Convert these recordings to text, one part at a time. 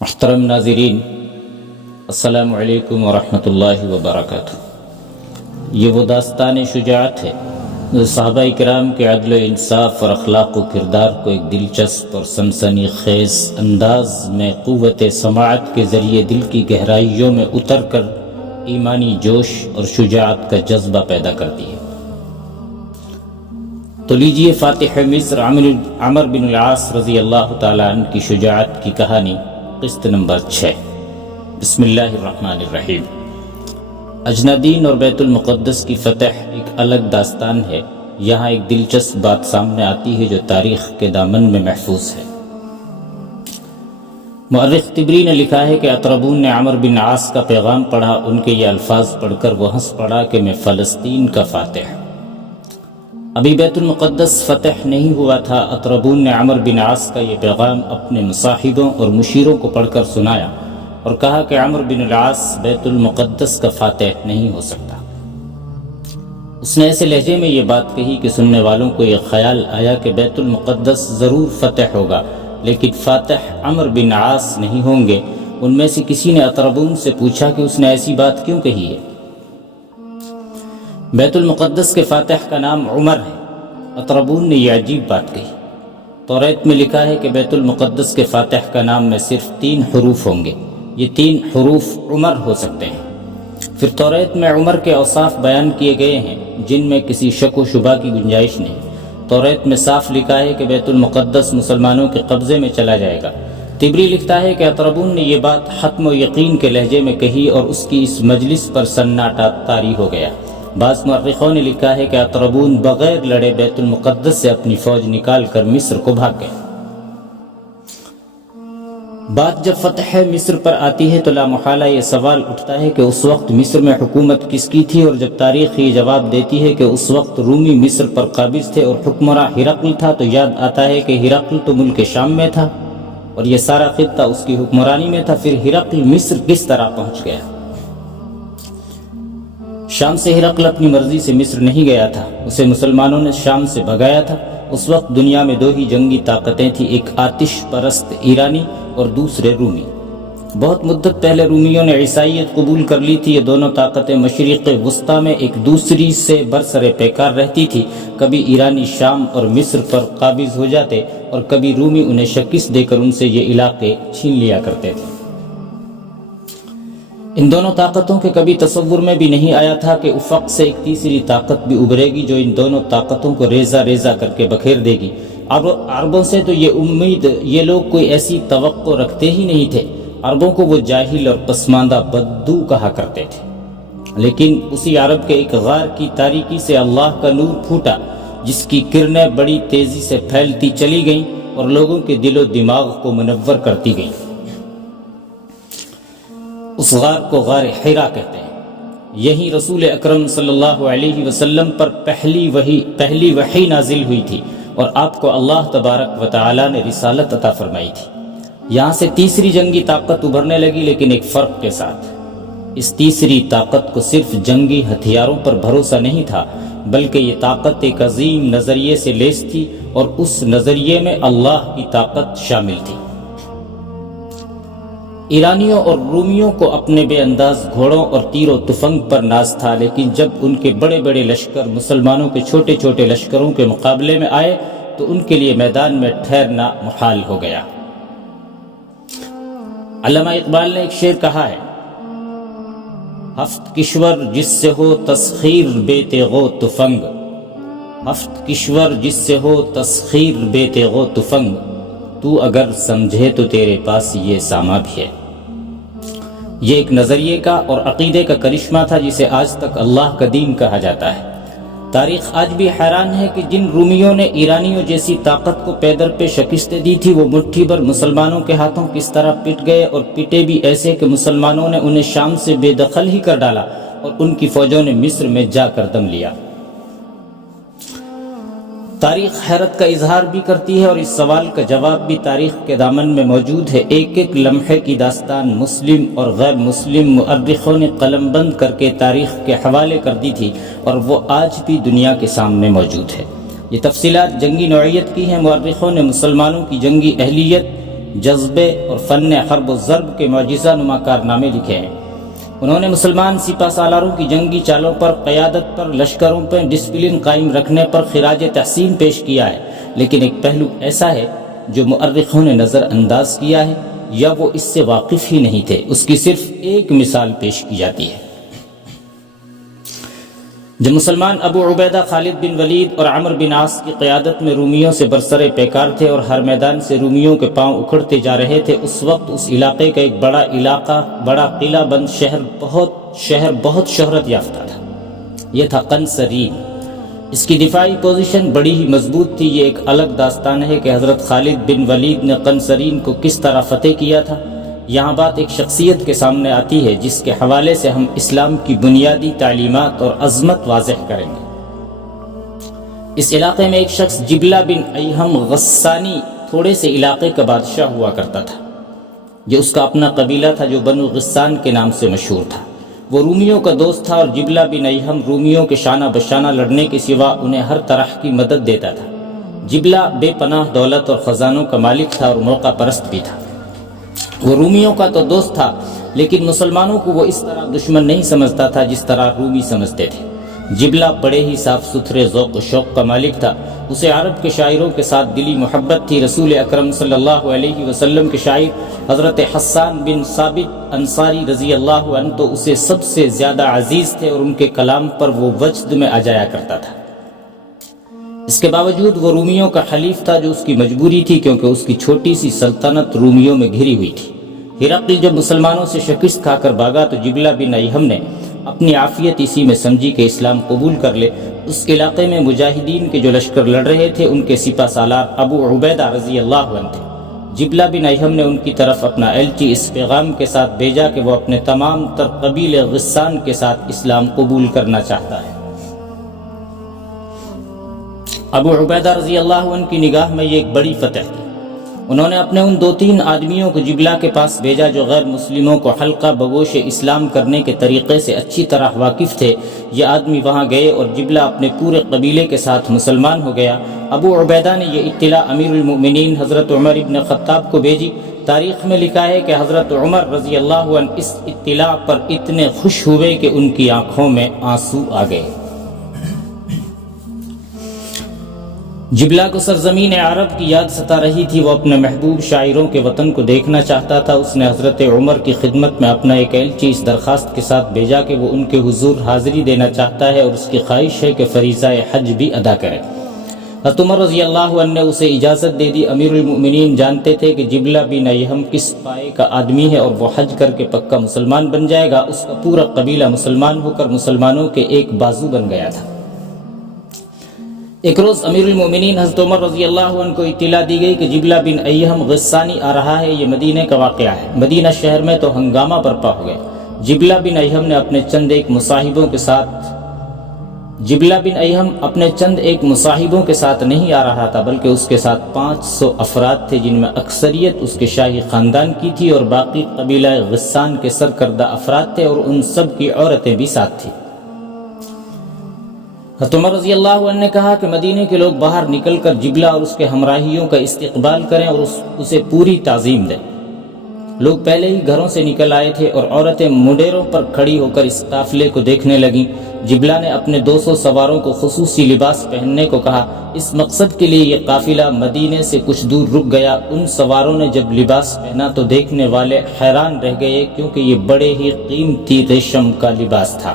محترم ناظرین، السلام علیکم ورحمۃ اللہ وبرکاتہ۔ یہ وہ داستان شجاعت ہے جو صحابہ کرام کے عدل و انصاف اور اخلاق و کردار کو ایک دلچسپ اور سنسنی خیز انداز میں قوت سماعت کے ذریعے دل کی گہرائیوں میں اتر کر ایمانی جوش اور شجاعت کا جذبہ پیدا کرتی ہے۔ تو لیجئے فاتح مصر عمر بن العاص رضی اللہ تعالیٰ عنہ کی شجاعت کی کہانی قسط نمبر 6۔ بسم اللہ الرحمن الرحیم۔ اجنادین اور بیت المقدس کی فتح ایک الگ داستان ہے۔ یہاں ایک دلچسپ بات سامنے آتی ہے جو تاریخ کے دامن میں محفوظ ہے۔ مؤرخ طبری نے لکھا ہے کہ اطربون نے عمر بن عاص کا پیغام پڑھا۔ ان کے یہ الفاظ پڑھ کر وہ ہنس پڑا کہ میں فلسطین کا فاتح۔ ابھی بیت المقدس فتح نہیں ہوا تھا۔ اطربون نے عمر بن عاص کا یہ پیغام اپنے مصاحبوں اور مشیروں کو پڑھ کر سنایا اور کہا کہ عمر بن العاص بیت المقدس کا فاتح نہیں ہو سکتا۔ اس نے ایسے لہجے میں یہ بات کہی کہ سننے والوں کو یہ خیال آیا کہ بیت المقدس ضرور فتح ہوگا، لیکن فاتح عمر بن عاص نہیں ہوں گے۔ ان میں سے کسی نے اطربون سے پوچھا کہ اس نے ایسی بات کیوں کہی ہے؟ بیت المقدس کے فاتح کا نام عمر ہے۔ اطربون نے یہ عجیب بات کہی۔ توریت میں لکھا ہے کہ بیت المقدس کے فاتح کا نام میں صرف 3 حروف ہوں گے۔ یہ 3 حروف عمر ہو سکتے ہیں۔ پھر توریت میں عمر کے اوصاف بیان کیے گئے ہیں جن میں کسی شک و شبہ کی گنجائش نہیں۔ توریت میں صاف لکھا ہے کہ بیت المقدس مسلمانوں کے قبضے میں چلا جائے گا۔ طبری لکھتا ہے کہ اطربون نے یہ بات حتم و یقین کے لہجے میں کہی اور اس کی اس مجلس پر سناٹا طاری ہو گیا۔ بعض مورخوں نے لکھا ہے کہ اطربون بغیر لڑے بیت المقدس سے اپنی فوج نکال کر مصر کو بھاگ گئے۔ بات جب فتح مصر پر آتی ہے تو لامحالہ یہ سوال اٹھتا ہے کہ اس وقت مصر میں حکومت کس کی تھی، اور جب تاریخ یہ جواب دیتی ہے کہ اس وقت رومی مصر پر قابض تھے اور حکمراں ہرقل تھا، تو یاد آتا ہے کہ ہرقل تو ملک شام میں تھا اور یہ سارا خطہ اس کی حکمرانی میں تھا۔ پھر ہرقل مصر کس طرح پہنچ گیا؟ شام سے ہرقل اپنی مرضی سے مصر نہیں گیا تھا، اسے مسلمانوں نے شام سے بھگایا تھا۔ اس وقت دنیا میں 2 ہی جنگی طاقتیں تھیں، ایک آتش پرست ایرانی اور دوسرے رومی۔ بہت مدت پہلے رومیوں نے عیسائیت قبول کر لی تھی۔ یہ دونوں طاقتیں مشرق وسطیٰ میں ایک دوسری سے برسر پیکار رہتی تھی۔ کبھی ایرانی شام اور مصر پر قابض ہو جاتے اور کبھی رومی انہیں شکست دے کر ان سے یہ علاقے چھین لیا کرتے تھے۔ ان دونوں طاقتوں کے کبھی تصور میں بھی نہیں آیا تھا کہ افق سے ایک تیسری طاقت بھی ابھرے گی جو ان دونوں طاقتوں کو ریزہ ریزہ کر کے بکھیر دے گی۔ عربوں سے تو یہ لوگ کوئی ایسی توقع رکھتے ہی نہیں تھے۔ عربوں کو وہ جاہل اور پسماندہ بدو کہا کرتے تھے۔ لیکن اسی عرب کے ایک غار کی تاریکی سے اللہ کا نور پھوٹا، جس کی کرنیں بڑی تیزی سے پھیلتی چلی گئیں اور لوگوں کے دل و دماغ کو منور کرتی گئیں۔ اس غار کو غار حرا کہتے ہیں۔ یہی رسول اکرم صلی اللہ علیہ وسلم پر پہلی وحی نازل ہوئی تھی اور آپ کو اللہ تبارک و تعالی نے رسالت عطا فرمائی تھی۔ یہاں سے تیسری جنگی طاقت ابھرنے لگی، لیکن ایک فرق کے ساتھ۔ اس تیسری طاقت کو صرف جنگی ہتھیاروں پر بھروسہ نہیں تھا، بلکہ یہ طاقت ایک عظیم نظریے سے لیس تھی اور اس نظریے میں اللہ کی طاقت شامل تھی۔ ایرانیوں اور رومیوں کو اپنے بے انداز گھوڑوں اور تیر و تفنگ پر ناز تھا، لیکن جب ان کے بڑے بڑے لشکر مسلمانوں کے چھوٹے چھوٹے لشکروں کے مقابلے میں آئے تو ان کے لیے میدان میں ٹھہرنا محال ہو گیا۔ علامہ اقبال نے ایک شعر کہا ہے: ہفت کشور جس سے ہو تسخیر بے تیغ و تفنگ، ہفت کشور جس سے ہو تسخیر بے تیغ و تفنگ، تو اگر سمجھے تو تیرے پاس یہ ساما بھی ہے۔ یہ ایک نظریے کا اور عقیدے کا کرشمہ تھا جسے آج تک اللہ کا دین کہا جاتا ہے۔ تاریخ آج بھی حیران ہے کہ جن رومیوں نے ایرانیوں جیسی طاقت کو پے در پہ شکست دی تھی، وہ مٹھی بھر مسلمانوں کے ہاتھوں کس طرح پٹ گئے، اور پٹے بھی ایسے کہ مسلمانوں نے انہیں شام سے بے دخل ہی کر ڈالا اور ان کی فوجوں نے مصر میں جا کر دم لیا۔ تاریخ حیرت کا اظہار بھی کرتی ہے اور اس سوال کا جواب بھی تاریخ کے دامن میں موجود ہے۔ ایک ایک لمحے کی داستان مسلم اور غیر مسلم مؤرخوں نے قلم بند کر کے تاریخ کے حوالے کر دی تھی اور وہ آج بھی دنیا کے سامنے موجود ہے۔ یہ تفصیلات جنگی نوعیت کی ہیں۔ مؤرخوں نے مسلمانوں کی جنگی اہلیت، جذبے اور فن حرب و ضرب کے معجزہ نما کارنامے لکھے ہیں۔ انہوں نے مسلمان سپہ سالاروں کی جنگی چالوں پر، قیادت پر، لشکروں پر ڈسپلن قائم رکھنے پر خراج تحسین پیش کیا ہے، لیکن ایک پہلو ایسا ہے جو مؤرخوں نے نظر انداز کیا ہے یا وہ اس سے واقف ہی نہیں تھے۔ اس کی صرف ایک مثال پیش کی جاتی ہے۔ جب مسلمان ابو عبیدہ خالد بن ولید اور عمرو بن عاص کی قیادت میں رومیوں سے برسر پیکار تھے اور ہر میدان سے رومیوں کے پاؤں اکھڑتے جا رہے تھے، اس وقت اس علاقے کا ایک بڑا علاقہ، بڑا قلعہ بند شہر بہت شہرت یافتہ تھا۔ یہ تھا قنسرین۔ اس کی دفاعی پوزیشن بڑی ہی مضبوط تھی۔ یہ ایک الگ داستان ہے کہ حضرت خالد بن ولید نے قنسرین کو کس طرح فتح کیا تھا۔ یہاں بات ایک شخصیت کے سامنے آتی ہے جس کے حوالے سے ہم اسلام کی بنیادی تعلیمات اور عظمت واضح کریں گے۔ اس علاقے میں ایک شخص جبلہ بن ایہم غسانی تھوڑے سے علاقے کا بادشاہ ہوا کرتا تھا۔ یہ اس کا اپنا قبیلہ تھا جو بنو غسان کے نام سے مشہور تھا۔ وہ رومیوں کا دوست تھا اور جبلہ بن ایہم رومیوں کے شانہ بشانہ لڑنے کے سوا انہیں ہر طرح کی مدد دیتا تھا۔ جبلہ بے پناہ دولت اور خزانوں کا مالک تھا اور موقع پرست بھی تھا۔ وہ رومیوں کا تو دوست تھا، لیکن مسلمانوں کو وہ اس طرح دشمن نہیں سمجھتا تھا جس طرح رومی سمجھتے تھے۔ جبلہ بڑے ہی صاف ستھرے ذوق و شوق کا مالک تھا۔ اسے عرب کے شاعروں کے ساتھ دلی محبت تھی۔ رسول اکرم صلی اللہ علیہ وسلم کے شاعر حضرت حسان بن ثابت انصاری رضی اللہ عنہ تو اسے سب سے زیادہ عزیز تھے اور ان کے کلام پر وہ وجد میں آ جایا کرتا تھا۔ اس کے باوجود وہ رومیوں کا حلیف تھا جو اس کی مجبوری تھی، کیونکہ اس کی چھوٹی سی سلطنت رومیوں میں گھری ہوئی تھی۔ ہرقل جب مسلمانوں سے شکست کھا کر بھاگا تو جبلہ بن ایہم نے اپنی عافیت اسی میں سمجھی کہ اسلام قبول کر لے۔ اس علاقے میں مجاہدین کے جو لشکر لڑ رہے تھے ان کے سپہ سالار ابو عبیدہ رضی اللہ عنہ تھے۔ جبلہ بن ایہم نے ان کی طرف اپنا ایلچی اس پیغام کے ساتھ بھیجا کہ وہ اپنے تمام تر قبیلے غسان کے ساتھ اسلام قبول کرنا چاہتا ہے۔ ابو عبیدہ رضی اللہ عنہ کی نگاہ میں یہ ایک بڑی فتح تھی۔ انہوں نے اپنے ان 2-3 آدمیوں کو جبلہ کے پاس بھیجا جو غیر مسلموں کو حلقہ بگوش اسلام کرنے کے طریقے سے اچھی طرح واقف تھے۔ یہ آدمی وہاں گئے اور جبلہ اپنے پورے قبیلے کے ساتھ مسلمان ہو گیا۔ ابو عبیدہ نے یہ اطلاع امیر المؤمنین حضرت عمر ابن خطاب کو بھیجی۔ تاریخ میں لکھا ہے کہ حضرت عمر رضی اللہ عنہ اس اطلاع پر اتنے خوش ہوئے کہ ان کی آنکھوں میں آنسو آ گئے۔ جبلہ کو سرزمین عرب کی یاد ستا رہی تھی۔ وہ اپنے محبوب شاعروں کے وطن کو دیکھنا چاہتا تھا۔ اس نے حضرت عمر کی خدمت میں اپنا ایک ایلچی اس درخواست کے ساتھ بھیجا کہ وہ ان کے حضور حاضری دینا چاہتا ہے اور اس کی خواہش ہے کہ فریضہ حج بھی ادا کرے۔ حضرت عمر رضی اللہ عنہ نے اسے اجازت دے دی۔ امیر المؤمنین جانتے تھے کہ جبلہ بن ایہم کس پائے کا آدمی ہے اور وہ حج کر کے پکا مسلمان بن جائے گا۔ اس کا پورا قبیلہ مسلمان ہو کر مسلمانوں کے ایک بازو بن گیا تھا۔ ایک روز امیر المؤمنین حضرت عمر رضی اللہ عنہ کو اطلاع دی گئی کہ جبلہ بن ایہم غسانی آ رہا ہے۔ یہ مدینہ کا واقعہ ہے۔ مدینہ شہر میں تو ہنگامہ برپا ہو گیا۔ جبلہ بن ایہم نے اپنے چند ایک مصاحبوں کے ساتھ نہیں آ رہا تھا، بلکہ اس کے ساتھ 500 افراد تھے، جن میں اکثریت اس کے شاہی خاندان کی تھی اور باقی قبیلہ غسان کے سرکردہ افراد تھے اور ان سب کی عورتیں بھی ساتھ تھیں۔ حضرت عمر رضی اللہ عنہ نے کہا کہ مدینے کے لوگ باہر نکل کر جبلہ اور اس کے ہمراہیوں کا استقبال کریں اور اسے پوری تعظیم دیں۔ لوگ پہلے ہی گھروں سے نکل آئے تھے اور عورتیں منڈیروں پر کھڑی ہو کر اس قافلے کو دیکھنے لگیں۔ جبلہ نے اپنے 200 سواروں کو خصوصی لباس پہننے کو کہا۔ اس مقصد کے لیے یہ قافلہ مدینے سے کچھ دور رک گیا۔ ان سواروں نے جب لباس پہنا تو دیکھنے والے حیران رہ گئے، کیونکہ یہ بڑے ہی قیمتی ریشم کا لباس تھا۔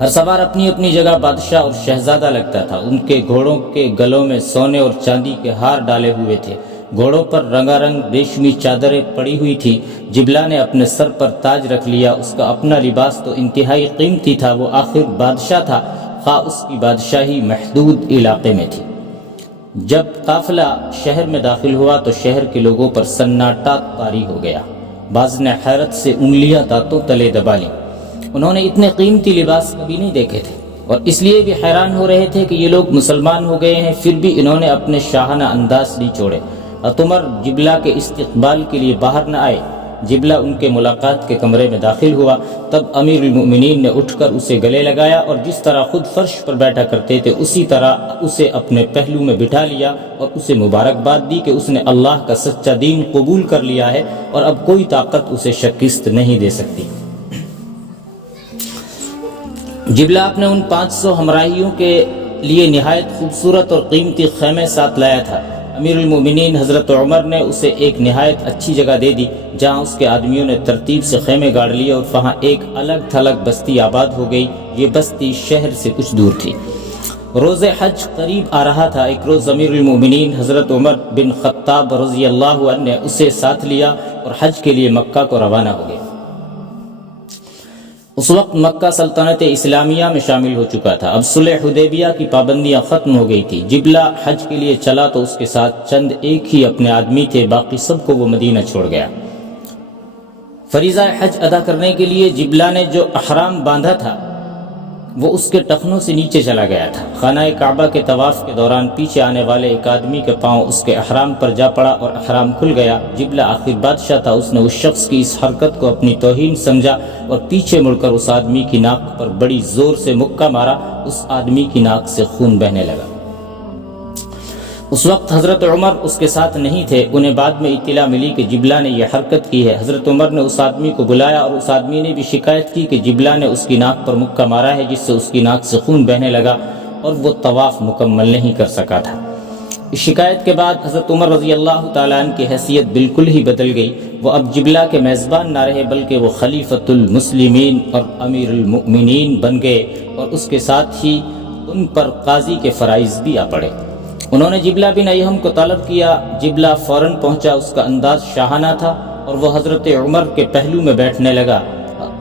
ہر سوار اپنی اپنی جگہ بادشاہ اور شہزادہ لگتا تھا۔ ان کے گھوڑوں کے گلوں میں سونے اور چاندی کے ہار ڈالے ہوئے تھے۔ گھوڑوں پر رنگا رنگ ریشمی چادریں پڑی ہوئی تھی۔ جبلہ نے اپنے سر پر تاج رکھ لیا۔ اس کا اپنا لباس تو انتہائی قیمتی تھا۔ وہ آخر بادشاہ تھا، خواہ اس کی بادشاہی محدود علاقے میں تھی۔ جب قافلہ شہر میں داخل ہوا تو شہر کے لوگوں پر سناٹا طاری ہو گیا۔ بعض نے حیرت سے انگلیاں دانتوں تلے دبا لیں۔ انہوں نے اتنے قیمتی لباس کبھی نہیں دیکھے تھے اور اس لیے بھی حیران ہو رہے تھے کہ یہ لوگ مسلمان ہو گئے ہیں، پھر بھی انہوں نے اپنے شاہانہ انداز نہیں چھوڑے۔ عمر جبلہ کے استقبال کے لیے باہر نہ آئے۔ جبلہ ان کے ملاقات کے کمرے میں داخل ہوا، تب امیر المؤمنین نے اٹھ کر اسے گلے لگایا اور جس طرح خود فرش پر بیٹھا کرتے تھے اسی طرح اسے اپنے پہلو میں بٹھا لیا اور اسے مبارکباد دی کہ اس نے اللہ کا سچا دین قبول کر لیا ہے اور اب کوئی طاقت اسے شکست نہیں دے سکتی۔ جبلہ اپنے ان 500 ہمراہیوں کے لیے نہایت خوبصورت اور قیمتی خیمے ساتھ لایا تھا۔ امیر المؤمنین حضرت عمر نے اسے ایک نہایت اچھی جگہ دے دی جہاں اس کے آدمیوں نے ترتیب سے خیمے گاڑ لیے اور وہاں ایک الگ تھلگ بستی آباد ہو گئی۔ یہ بستی شہر سے کچھ دور تھی۔ روز حج قریب آ رہا تھا۔ ایک روز امیر المؤمنین حضرت عمر بن خطاب رضی اللہ عنہ نے اسے ساتھ لیا اور حج کے لیے مکہ کو روانہ ہو گئے۔ اس وقت مکہ سلطنت اسلامیہ میں شامل ہو چکا تھا۔ اب صلح حدیبیہ کی پابندیاں ختم ہو گئی تھی۔ جبلہ حج کے لیے چلا تو اس کے ساتھ چند ایک ہی اپنے آدمی تھے، باقی سب کو وہ مدینہ چھوڑ گیا۔ فریضہ حج ادا کرنے کے لیے جبلہ نے جو احرام باندھا تھا وہ اس کے ٹخنوں سے نیچے چلا گیا تھا۔ خانہ کعبہ کے طواف کے دوران پیچھے آنے والے ایک آدمی کے پاؤں اس کے احرام پر جا پڑا اور احرام کھل گیا۔ جبلہ آخر بادشاہ تھا، اس نے اس شخص کی اس حرکت کو اپنی توہین سمجھا اور پیچھے مڑ کر اس آدمی کی ناک پر بڑی زور سے مکہ مارا۔ اس آدمی کی ناک سے خون بہنے لگا۔ اس وقت حضرت عمر اس کے ساتھ نہیں تھے۔ انہیں بعد میں اطلاع ملی کہ جبلہ نے یہ حرکت کی ہے۔ حضرت عمر نے اس آدمی کو بلایا اور اس آدمی نے بھی شکایت کی کہ جبلہ نے اس کی ناک پر مکہ مارا ہے، جس سے اس کی ناک سے خون بہنے لگا اور وہ طواف مکمل نہیں کر سکا تھا۔ اس شکایت کے بعد حضرت عمر رضی اللہ تعالیٰ عنہ کی حیثیت بالکل ہی بدل گئی۔ وہ اب جبلہ کے میزبان نہ رہے بلکہ وہ خلیفۃ المسلمین اور امیر المؤمنین بن گئے اور اس کے ساتھ ہی ان پر قاضی کے فرائض بھی آ پڑے۔ انہوں نے جبلہ بن ایہم کو طلب کیا۔ جبلہ فوراً پہنچا۔ اس کا انداز شاہانہ تھا اور وہ حضرت عمر کے پہلو میں بیٹھنے لگا۔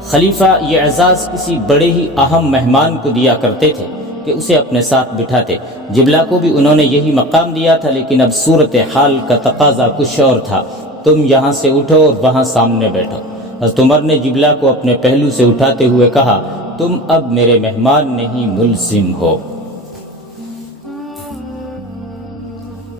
خلیفہ یہ اعزاز کسی بڑے ہی اہم مہمان کو دیا کرتے تھے کہ اسے اپنے ساتھ بٹھاتے۔ جبلہ کو بھی انہوں نے یہی مقام دیا تھا، لیکن اب صورتحال کا تقاضا کچھ اور تھا۔ تم یہاں سے اٹھو اور وہاں سامنے بیٹھو۔ حضرت عمر نے جبلہ کو اپنے پہلو سے اٹھاتے ہوئے کہا، تم اب میرے مہمان نہیں ملزم ہو۔